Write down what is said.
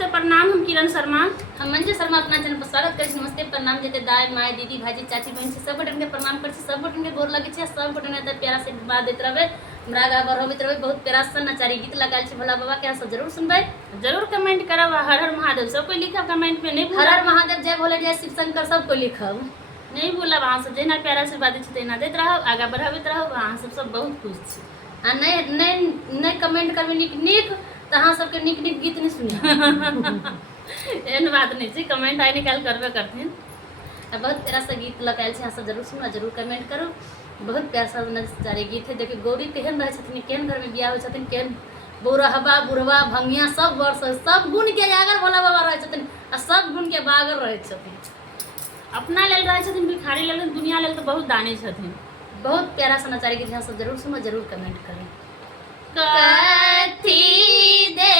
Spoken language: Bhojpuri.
नमस्ते प्रणाम। हम किरण शर्मा, हम मंजू शर्मा अपना चैनल पर स्वागत करै छी। नमस्ते प्रणाम जेते दाई माय दीदी भाजी चाची बहन छै सब गोटे के प्रणाम करै छी। सब गोटे के गोर लगे छै, सब गोटे ने प्यारा से बात देत रहबे, हमरा आगा बढ़बैत रहबे। बहुत प्यारा सा नचारी गीत लगाल छै भोला बाबा के, अहाँ सब जरूर सुनबे, जरूर कमेंट करब। हर हर महादेव सबको लिखब कमेंट में, नहीं हर हर भूलब। महादेव, जय भोले, जय शिव शंकर सबको लिखब, नहीं भूलब। अहाँ सब जेना प्यारा आशीर्वाद दै छी तेना दैत रहब, आगा बढ़ाबैत रहब। अहाँ सब बहुत खुश छी। आ नहीं कमेंट करबे निक निक त अहाँ सबके निक निक गीत नहीं सुनिया। एहन बात नहीं छै, कमेंट आइ निकाल करबे करथिन। आ बहुत प्यारा सा गीत लगायल छै, अहाँ सब जरूर सुनना, जरूर कमेंट करू। बहुत प्यारा सा नचारी गीत है। देखिए गौरी केहन रहे छथिन, केहन घर में बियाह होइ छथिन, केहन बौरहबा बुढ़वा भंगिया सब वर्ष सब गुण के जागर भोला बाबा रहे छथिन आ सब गुण के बागर रहे छथिन। अपना लेल रहे छथिन भिखारी लेल, दुनिया लेल तो बहुत दानी छथिन। बहुत प्यारा सा नचारी गीत, अहाँ सब जरूर सुनो, जरूर कमेंट करें। कथी दे